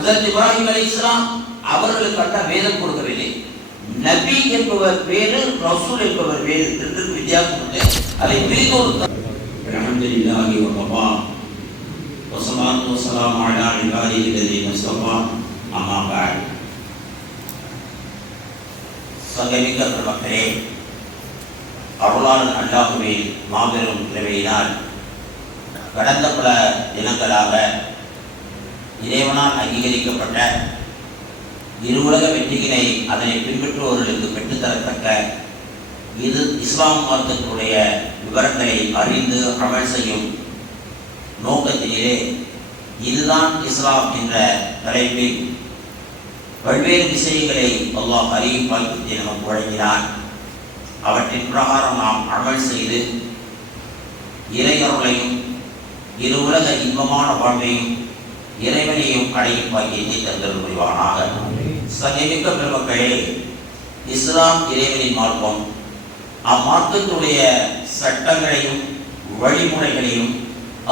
ஹஜ்ரத் இப்ராஹிம் அலைஹிஸ்ஸலாம் அவர்களுக்கு அல்லாஹ் வேதம் கொடுக்கவில்லை. நபி என்பவர் வேறு, ரசூல் என்பவர் வேறு, ரெண்டுக்கும் வித்தியாசம் உண்டு. அதை பிரித்து அல்ஹம்துலில்லாஹி வ கஃபா வஸ்ஸலாத்து வஸ்ஸலாமு அலா இபாதிஹி அல்லதீன இஸ்தஃபா அம்மா பஅத். சங்கமிக்க பெருமக்களே, அருளாளன் அல்லாஹுவின் மாபெரும் கிருபையினால் கடந்த பல தினங்களாக இறைவனால் அங்கீகரிக்கப்பட்ட இருவுலக வெற்றிகளை அதனை பின்பற்றுபவர்களுக்கு பெற்றுத்தரத்தக்க இது இஸ்லாம் மார்க்கத்தினுடைய விவரங்களை அறிந்து அமல் செய்யும் நோக்கத்திலே இதுதான் இஸ்லாம் என்ற தலைப்பில் பல்வேறு விஷயங்களை அல்லாஹ் அறியும் பாக்கியத்தை நமக்கு வழங்கினார். அவற்றின் பிரகாரம் நாம் அமல் செய்து இறையருளையும் இரு உலக இன்பமான வாழ்வையும் இறைவனையும் அடையும் பாக்கியத்தை தந்தல் புரிவானாக. சங்கமிக்க பெருமக்களே, இஸ்லாம் இறைவனின் மார்க்கம். அம்மார்க்கத்துடைய சட்டங்களையும் வழிமுறைகளையும்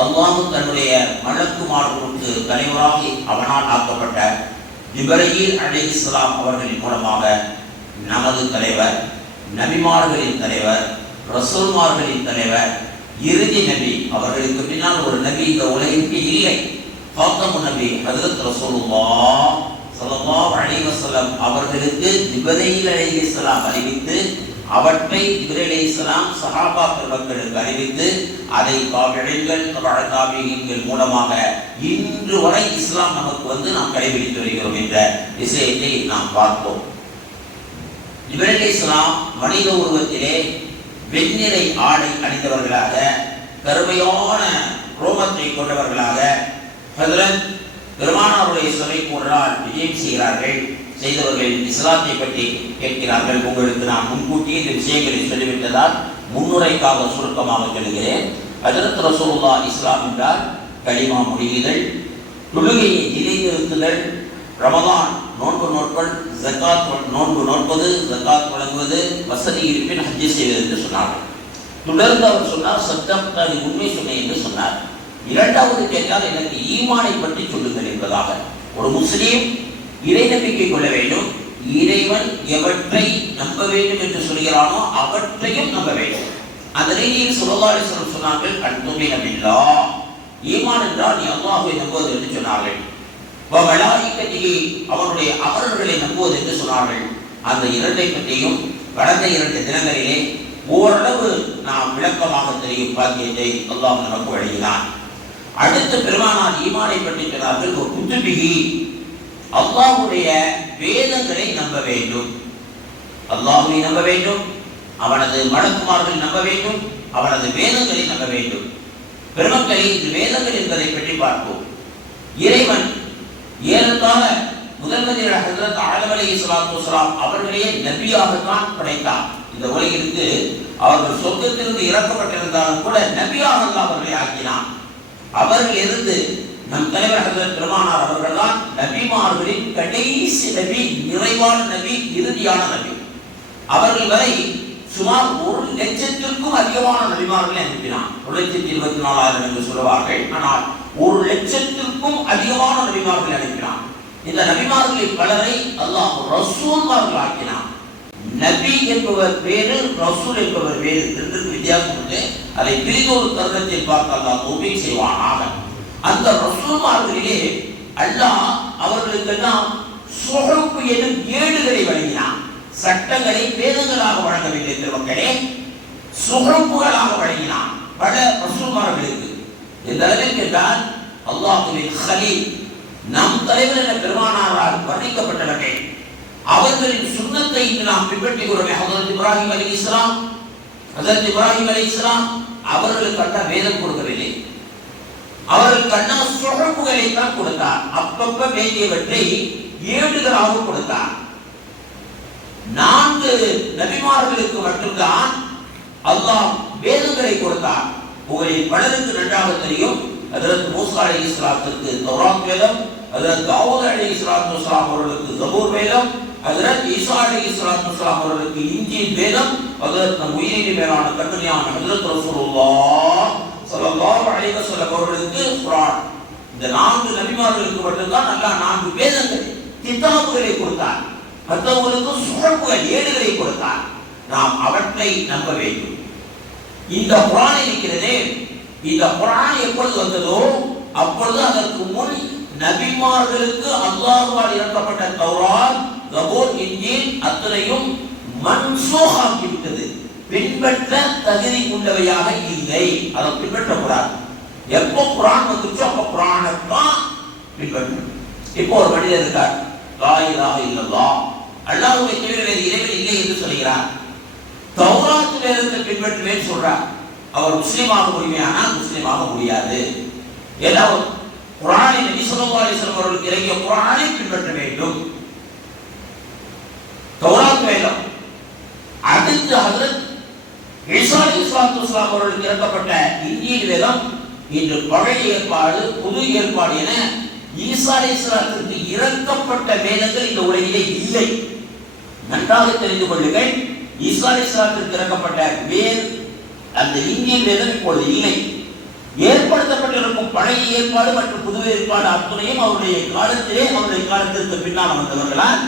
அல்லாஹ் தன்னுடைய மலக்குமார்களுக்கு தலைவராக அவனால் ஆக்கப்பட்ட ஜிப்ரீல் அலைஹிஸ்ஸலாம் அவர்களின் மூலமாக நமது தலைவர், நபிமார்களின் தலைவர், ரசூல்மார்களின் தலைவர், இறுதி நபி, அவர்களுக்கு பின்னால் ஒரு நபி இந்த உலகிற்கு இல்லை, ஃபாத்திமா நபி ஹஜ்ரத் ரசூலுல்லாஹ் ஸல்லல்லாஹு அலைஹி வஸல்லம் அவர்களுக்கு ஜிப்ரீல் அலைஹிஸ்ஸலாம் அறிவித்து அவற்றை ஜிப்ரீல் அலைஹிஸ்ஸலாம் சஹாபா பெருமக்களுக்கு அறிவித்து அதை தாபிஈன்கள், தபஅ தாபிஈன்கள் மூலமாக இன்று வரை இஸ்லாம் நமக்கு நாம் கடைபிடித்து வருகிறோம் என்ற விஷயத்தை நாம் பார்ப்போம். ஜிப்ரீல் அலைஹிஸ்ஸலாம் மனித உருவத்திலே வெண்ணிறை ஆடை அணிந்தவர்களாக, கருமையான ரோமத்தை கொண்டவர்களாக ஹஜ்ரத் பெருமானாருடைய சபைக்கு ஒரு நாள் விஜயம் செய்கிறார்கள். செய்தவர்கள் இஸ்லாத்தை பற்றி கேட்கிறார்கள். உங்களுக்கு நான் முன்கூட்டியே இந்த விஷயங்களை சொல்லிவிட்டதால் முன்னுரைக்காக சுருக்கமாக சொல்கிறேன். ஹஜ்ரத் ரசூலுல்லாஹ் இஸ்லாம் என்றால் கலிமா மொழிதல், தொழுகையை நிலைநிறுத்துதல், ரமதான் நோன்பு நோட்பல், ஜக்காத் நோன்பு நோட்பது, ஜக்காத் வழங்குவது, வசதி இருப்பின் ஹஜ் செய்வது என்று சொன்னார்கள். தொடர்ந்து அவர் சொன்னார், சத்தம் உண்மை சொன்னேன் என்று சொன்னார். இரண்டாவது கேட்டால் எனக்கு ஈமானை பற்றி சொல்லுங்கள் என்பதாக. ஒரு முஸ்லீம் இறை நம்பிக்கை கொள்ள வேண்டும், இறைவன் எவற்றை நம்ப வேண்டும் என்று சொல்கிறானோ அவற்றையும் நம்ப வேண்டும். அந்த ரீதியில் ஸல்லல்லாஹு அலைஹி வஸல்லம் சொன்னார்கள், அன்துமின பில்லாஹ், ஈமான் என்றால் நீ அல்லாஹ்வை நம்புவது என்று சொன்னார்கள். வ மலாயிகத்திஹி, அவருடைய அமரர்களை நம்புவது என்று சொன்னார்கள். அந்த இரண்டை பற்றியும் கடந்த 2 தினங்களிலே ஓரளவு நாம் விளக்கமாக தெரியும் பாக்கியத்தை அல்லாஹ் நமக்கு வழங்கினான். அடுத்த பெருமானார் ஈமானை பற்றி சொன்னார்கள், குத்துபிஹி, அல்லாஹ்வுடைய வேதங்களை நம்ப வேண்டும். அல்லாஹ்வை நம்ப வேண்டும், அவனது மலக்குமார்களை நம்ப வேண்டும், அவனது வேதங்களை நம்ப வேண்டும். பெருமக்களை இந்த வேதங்கள் என்பதை பற்றி பார்ப்போம். இறைவன் ஏறத்தாழ முதல் நபியான ஹஜ்ரத் ஆதம் அலைஹிஸ்ஸலாத்து வஸலாம் அவர்களையே நபியாகத்தான் படைத்தார். இந்த உலகிற்கு அவர்கள் சொர்க்கத்திலிருந்து இறக்கப்பட்டிருந்தாலும் கூட நபியாக அவர்களை ஆக்கினான். அவர்கள் இருந்து நம் தலைவர் ஹஜ்ரத் பெருமானார் அவர்கள் தான் நபிமார்களின் கடைசி நபி, நிறைவான நபி, இறுதியான நபி. அவர்கள் வரை சுமார் 1,00,000க்கும் அதிகமான நபிமார்களை அனுப்பினான். 1,24,000 என்று சொல்லுவார்கள். ஆனால் 1,00,000க்கும் அதிகமான நபிமார்களை அனுப்பினான். இந்த நபிமார்களில் பலரை அல்லாஹ் ரசூல்மார்கள் ஆக்கினான். நபி என்பவர் வேறு, ரசூல் என்பவர் வேறு, ரெண்டுக்கும் வித்தியாசம் உண்டு. அதை பிரித்து ஒரு தருணத்தில் பார்த்து அல்லாஹ் தௌபீக் செய்வானாக. அந்த ரசூல்மார்களிலே அல்லாஹ் அவர்களுக்கெல்லாம் சுஹுஃப் எனும் ஏடுகளை வழங்கினான். சட்டங்களை வேதங்களாக வழங்கவில்லை பெருமக்களே, சுஹுஃப்களாக வழங்கினான் பல ரசூல்மார்களுக்கு. இந்த அளவிற்கு என்றால் அல்லாஹ்வின் கலீல், நம் தலைவர் என பெருமானாரால் வர்ணிக்கப்பட்டவர்கள், அவர்களின் சுன்னத்தை நாம் பின்பற்றுகிறோமே. ஹஜ்ரத் இப்ராஹிம் அலைஹிஸ்ஸலாம், ஹஜ்ரத் இப்ராஹிம் அலைஹிஸ்ஸலாம் அவர்களுக்கு அல்லாஹ் வேதம் கொடுக்கவில்லை, அவர்களுக்கு அல்லாஹ் சுஹுஃப்களை தான் கொடுத்தார். அப்பப்ப வேண்டியவற்றை ஏடுகளாக கொடுத்தார். 4 நபிமார்களுக்கு மட்டும்தான் அல்லாஹ் வேதங்களை கொடுத்தார். உங்களில் பலருக்கு நன்றாக தெரியும், ஹஜ்ரத் மூஸா அலைஹிஸ்ஸலாத்துக்கு தௌராத் வேதம், ஹஜ்ரத் தாவூத் அலைஹிஸ்ஸலாத்து வஸலாம் அவர்களுக்கு ஜபூர் வேதம், ஹஜ்ரத் ஈசா அலைஹிஸ்ஸலாத்து வஸலாம் அவர்களுக்கு இன்ஜீல் வேதம், ஹஜ்ரத் நம் உயிரின் மேலான கண்மணியான ஹஜ்ரத் ரசூலுல்லாஹ் ஸல்லல்லாஹு அலைஹி வஸல்லம் அவர்களுக்கு குர்ஆன். இந்த 4 நபிமார்களுக்கு மட்டும்தான் அல்லாஹ் 4 வேதங்கள் கிதாபுகளை கொடுத்தார். மற்றவர்களுக்கு சுஹஃபுகள் ஏடுகளை கொடுத்தார். நாம் அவற்றை நம்ப வேண்டும். இந்த குர்ஆன் இருக்கிறதே, இந்த குர்ஆன் எப்பொழுது வந்ததோ அப்பொழுது அதற்கு முன் நபிமார்களுக்கு அல்லாஹ்வால் இறக்கப்பட்ட தௌராத், ஜபூர், இன்ஜீல் அத்தனையும் மன்சூஹாகி விட்டது. பின்பற்ற தகுதி கொண்டவையாக இல்லை. அதை பின்பற்றக்கூடாது. எப்போ குர்ஆன் வந்துச்சோ அப்போ குர்ஆனை தான் பின்பற்றணும். இப்போ ஒரு மனிதர் இருக்கார், லா இலாஹ இல்லல்லாஹ், அல்லாஹ்வை தவிர வேறு இறைவன் இல்லை என்று சொல்கிறார். தௌராத் வேதத்தை பின்பற்றுவேன் சொல்றார். அவர் முஸ்லீமாக முடியுமானால் முஸ்லீமாக முடியாது. ஏன்னா குர்ஆனை நபி ஸல்லல்லாஹு அலைஹி வஸல்லம் அவர்களுக்கு இறங்கிய குர்ஆனை பின்பற்ற வேண்டும். தௌராத் வேதம். அடுத்து ஹஜ்ரத் ஈசா அலைஹிஸ்ஸலாம் அவர்களுக்கு இறக்கப்பட்ட இன்ஜீல் வேதம். இன்று பழைய ஏற்பாடு, புது ஏற்பாடு என ஈசா அலைஹிஸ்ஸலாத்துக்கு இறக்கப்பட்ட வேதங்கள் இந்த உலகிலே இல்லை. நன்றாக தெரிந்து கொள்ளுங்கள். ஈசா அலைஹிஸ்ஸலாத்துக்கு இறக்கப்பட்ட அந்த இன்ஜீல் வேதம் இப்பொழுது இல்லை. ஏற்படுத்தப்பட்டிருக்கும் பழைய ஏற்பாடு மற்றும் புது ஏற்பாடு அத்துணையும் அவருடைய காலத்திலே, அவருடைய காலத்திற்கு பின்னால் வந்தவர்களால்,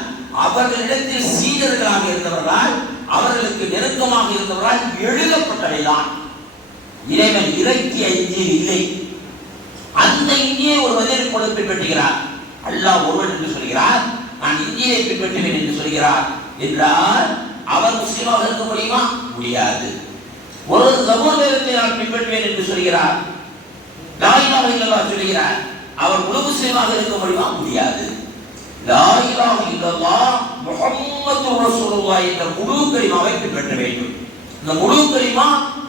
அவர்களிடத்தில் சீடர்களாக இருந்தவர்களால், அவர்களுக்கு நெருக்கமாக இருந்தவர்களால் எழுதப்பட்டவைதான். இறைவன் இறக்கிய இன்ஜீல் இல்லை. அந்த இன்ஜீலை ஒரு மனிதர் கொண்டு பின்பற்றுகிறார். அல்லாஹ் ஒருவன் என்று சொல்கிறார், நான் இன்ஜீலை பின்பற்றுவேன் என்று சொல்கிறார் என்றால் அவர் முஸ்லிமாக இருக்க முடியுமா? முடியாது. ஒரு ஜபூர் வேதத்தை நான் பின்பற்றுவேன் என்று சொல்கிறார், லா இலாஹ இல்லல்லாஹ் சொல்கிறார், அவர் முழு முஸ்லிமாக இருக்க முடியுமா? முடியாது. லா இலாஹ இல்லல்லாஹ் முஹம்மதுர் ரசூலுல்லாஹ் என்ற முழு கலிமாவை பின்பற்ற வேண்டும். இந்த முழு கலிமா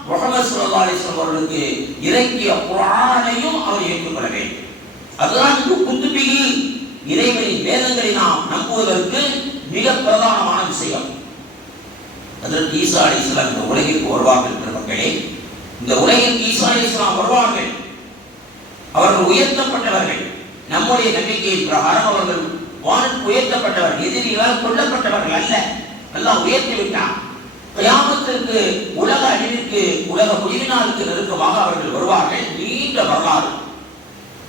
முஹம்மது ஸல்லல்லாஹு அலைஹி வஸல்லம் அவர்களுக்கு இறக்கிய குர்ஆனையும் அவர் ஏற்றுக்கொள்ள வேண்டும். அதுதான் குத்துபிகி இறைவனின் வேதங்களை நாம் நம்புவதற்கு மிக பிரதானமான விஷயம். ஹஜ்ரத் ஈசா அலைஹிஸ்ஸலாம் இந்த உலகிற்கு வருவார்கள். பெருமக்களே, இந்த உலகிற்கு ஈசா அலைஹிஸ்ஸலாம் வருவார்கள். அவர்கள் உயர்த்தப்பட்டவர்கள். நம்முடைய நம்பிக்கையின் பிரகாரம் அவர்கள் வானுக்கு உயர்த்தப்பட்டவர்கள், எதிரிகளால் கொல்லப்பட்டவர்கள் அல்ல. அல்லாஹ் உயர்த்தி விட்டான். கியாமத்திற்கு, உலக அழிவிற்கு, உலக முடிவினாலுக்கு நெருக்கமாக அவர்கள் வருவார்கள். நீண்ட வரலாறு.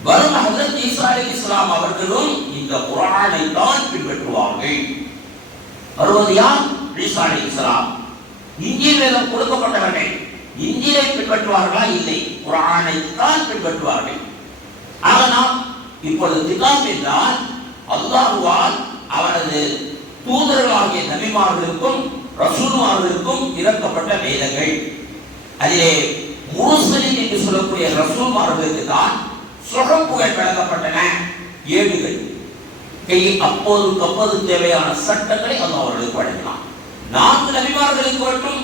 வரும் ஹஜ்ரத் ஈசா அலைஹிஸ்ஸலாம் அவர்களும் இந்த குர்ஆனை தான் பின்பற்றுவார்கள். வருவது யார்? ஈசா அலைஹிஸ்ஸலாம். இன்ஜீல் வேதம் கொடுக்கப்பட்டவர்கள் இன்ஜீலை பின்பற்றுவார்களா? இல்லை, குர்ஆனை தான் பின்பற்றுவார்கள். ஆக நாம் இப்பொழுது கிதாப் என்றால் அல்லாஹ்வால் அவரது தூதர்களாகிய நபிமார்களுக்கும் ரசூல்மார்களுக்கும் இறக்கப்பட்ட வேதங்கள். அதிலே முர்சலீன் என்று சொல்லக்கூடிய ரசூல்மார்களுக்கு தான் சுஹஃபுகள் வழங்கப்பட்டன, ஏடுகள். அப்போது தேவையான சட்டங்களை அல்லாஹ் அவர்களுக்கு வழங்கினான். 4 நபிமார்களுக்கு மட்டும்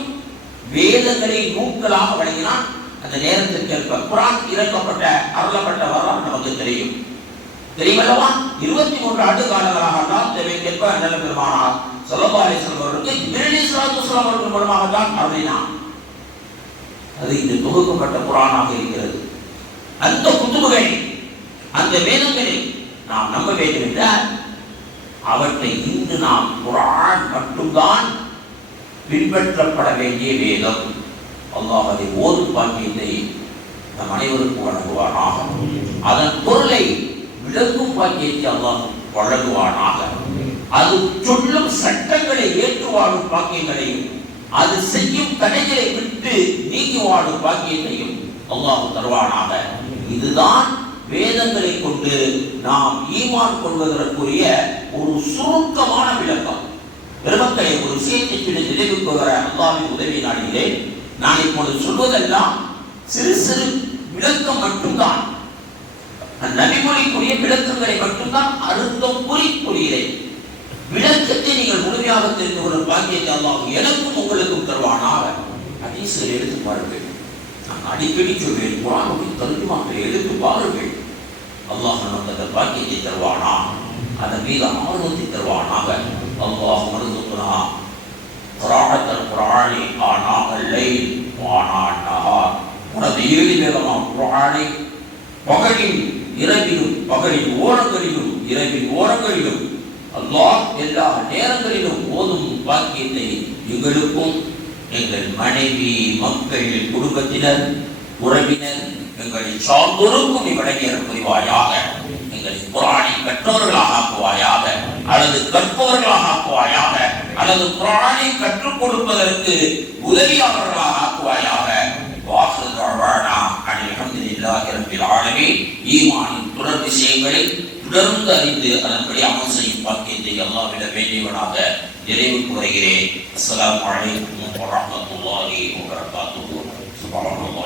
வேதங்களை நூல்களாக வழங்கினான். அந்த நேரத்திற்கு ஏற்ப குர்ஆன் இறக்கப்பட்ட, அருளப்பட்ட வரலாறு நமக்கு தெரியும். தெரியுமல்லவா? 23 ஆண்டு காலங்களாக தான் தேவைக்கேற்ப நல்ல பெருமானார் ஸல்லல்லாஹு அலைஹி வஸல்லம் அவர்களுக்கு ஜிப்ரீல் அலைஹிஸ்ஸலாத்து வஸலாம் அவர்கள் மூலமாக தான் அருளினான். அது இந்த தொகுக்கப்பட்ட குர்ஆனாக இருக்கிறது. அந்த குத்துபுகள், அந்த வேதங்களை நாம் நம்ப வேண்டும் என்றால் அவற்றை இன்று நாம் குர்ஆன் மட்டும்தான் பின்பற்றப்பட வேண்டிய வேதம். அல்லாஹ் அதை ஓதும் பாக்கியத்தை நம் அனைவருக்கும் வழங்குவானாக. அதன் பொருளை விளக்கும் பாக்கியத்தை அல்லாஹ் வழங்குவானாக. அது சொல்லும் சட்டங்களை ஏற்று வாழும் பாக்கியங்களையும், அது செய்யும் தடைகளை விட்டு நீக்கி வாழும் பாக்கியத்தையும் அல்லாஹ் தருவானாக. இதுதான் வேதங்களை கொண்டு நாம் ஈமான் கொள்வதற்குரிய ஒரு சுருக்கமான விளக்கம். பெருமக்களை, ஒரு விஷயத்தை சொல்லி நினைவுக்கு வர அல்லாஹ்வின் உதவி நாடுகிறேன். நான் இப்பொழுது சொல்வதெல்லாம் சிறு சிறு விளக்கம் மட்டும்தான். நபிமொழிக்குரிய விளக்கங்களை மட்டும்தான் அர்த்தம் கூறுகிறேன். விளக்கத்தை நீங்கள் முழுமையாக தெரிந்து கொள்ளும் பாக்கியத்தை அல்லாஹ் எனக்கும் உங்களுக்கும் தருவானாக. ஹதீஸை எடுத்து பாருங்கள். நான் அடிக்கடி சொல்வேன், குர்ஆனுடைய தர்ஜுமாவை எடுத்து பாருங்கள். அல்லாஹ் நமக்கு அந்த பாக்கியத்தை தருவானா, அதன் மீது ஆர்வத்தை தருவானாக. அல்லாஹ் மர்சுக்னா க்ராஅத்தல் குர்ஆனி ஆனாஅல் லைல் வஆனாஅன் நஹார். உனது இறுதி வேதமாம் குர்ஆனை பகலின் இரவிலும், பகலின் ஓரங்களிலும் இரவின் ஓரங்களிலும், அல்லாஹ் எல்லா நேரங்களிலும் ஓதும் பாக்கியத்தை எங்களுக்கும், எங்கள் மனைவி, மக்கள், குடும்பத்தினர், உறவினர், எங்களை சார்ந்தோருக்கும் நீ விளங்கியல் புரிவாயாக. எங்களை குர்ஆனை கற்றவர்களாக ஆக்குவாயாக, அல்லது கற்பவர்களாக ஆக்குவாயாக, அல்லது குர்ஆனை கற்றுக் கொடுப்பதற்கு உதவியாளர்களாக ஆக்குவாயாக. வாஹிரு தஅவானா அனில் ஹம்துலில்லாஹி ரப்பில் ஆலமீன். ஈமானின் தொடர் விஷயங்களை தொடர்ந்து அறிந்து அதன்படி அமல் செய்யும் பாக்கியத்தை அல்லாஹ்விடம் வேண்டியவனாக நிறைவுக்கு வருகிறேன். அஸ்ஸலாமு அலைக்கும் வரஹ்மத்துல்லாஹி வபரகாத்துஹு. சுப்ஹானல்லாஹ்.